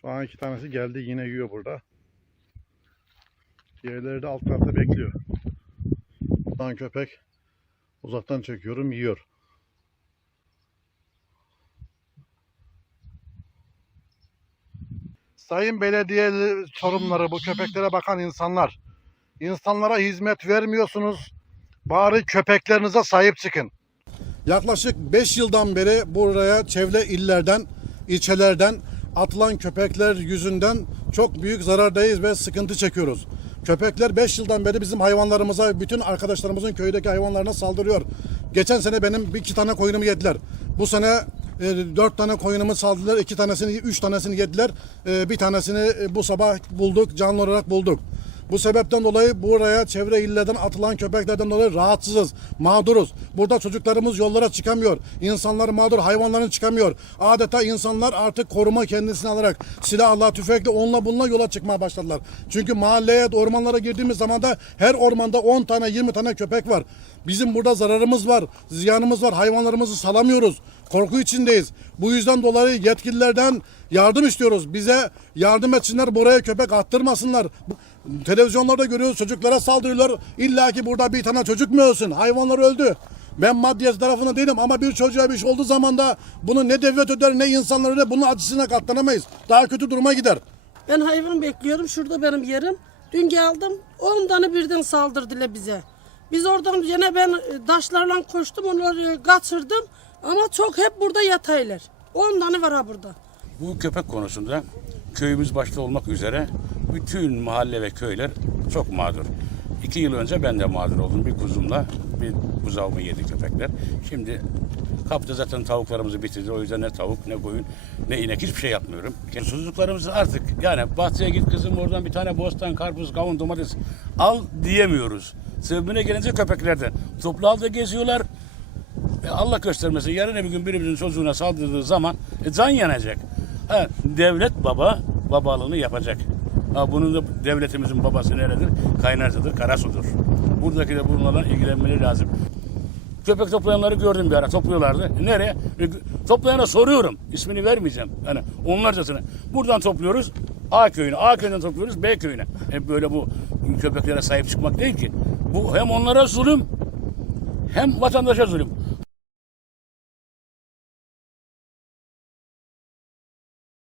Şu an iki tanesi geldi yine yiyor burada. Diğerleri de alt tarafta bekliyor. Buradan köpek uzaktan çekiyorum yiyor. Sayın belediye sorumluları bu köpeklere bakan insanlar. insanlara hizmet vermiyorsunuz. Bari köpeklerinize sahip çıkın. Yaklaşık 5 yıldan beri buraya çevre illerden, ilçelerden atılan köpekler yüzünden çok büyük zarardayız ve sıkıntı çekiyoruz. Köpekler 5 yıldan beri bizim hayvanlarımıza, bütün arkadaşlarımızın köydeki hayvanlarına saldırıyor. Geçen sene benim bir iki tane koyunumu yediler. Bu sene e, dört tane koyunumu saldırdılar. iki tanesini, üç tanesini yediler. E, bir tanesini e, bu sabah bulduk, canlı olarak bulduk. Bu sebepten dolayı buraya çevre illerden atılan köpeklerden dolayı rahatsızız, mağduruz. Burada çocuklarımız yollara çıkamıyor. İnsanlar mağdur, hayvanların çıkamıyor. Adeta insanlar artık koruma kendisini alarak silahla, tüfekle onunla bununla yola çıkmaya başladılar. Çünkü mahalleye, ormanlara girdiğimiz zaman da her ormanda 10 tane, 20 tane köpek var. Bizim burada zararımız var, ziyanımız var. Hayvanlarımızı salamıyoruz. Korku içindeyiz. Bu yüzden dolayı yetkililerden yardım istiyoruz. Bize yardım etsinler, buraya köpek attırmasınlar. Televizyonlarda görüyoruz çocuklara saldırıyorlar. İlla ki burada bir tane çocuk mu ölsün? Hayvanlar öldü. Ben maddiyet tarafında değilim ama bir çocuğa bir şey olduğu zaman da bunu ne devlet öder ne insanlar öder. Bunun acısına katlanamayız. Daha kötü duruma gider. Ben hayvan bekliyorum. Şurada benim yerim. Dün geldim. 10 tane birden saldırdılar bize. Biz oradan yine ben e, taşlarla koştum. Onları kaçırdım. Ama çok hep burada yataylar. 10 tane var ha burada. Bu köpek konusunda köyümüz başta olmak üzere bütün mahalle ve köyler çok mağdur. İki yıl önce ben de mağdur oldum. Bir kuzumla bir buzağımı yedi köpekler. Şimdi kapta zaten tavuklarımızı bitirdi. O yüzden ne tavuk ne koyun ne inek hiçbir şey yapmıyorum. Susuzluklarımızı artık yani bahçeye git kızım oradan bir tane bostan, karpuz, kavun, domates al diyemiyoruz. Sebebine gelince köpeklerden. Toplu halde geziyorlar. E, Allah göstermesin yarın bir gün birimizin çocuğuna saldırdığı zaman e, can yanacak. Ha, devlet baba babalığını yapacak. Ha, bunun da devletimizin babası neredir? Kaynarca'dır, Karasu'dur. Buradaki de bunlarla ilgilenmeleri lazım. Köpek toplayanları gördüm bir ara topluyorlardı. Nereye? E, toplayana soruyorum. İsmini vermeyeceğim. Yani onlarcasını. Buradan topluyoruz. A köyüne, A köyünden topluyoruz B köyüne. E, böyle bu köpeklere sahip çıkmak değil ki. Bu hem onlara zulüm hem vatandaşa zulüm.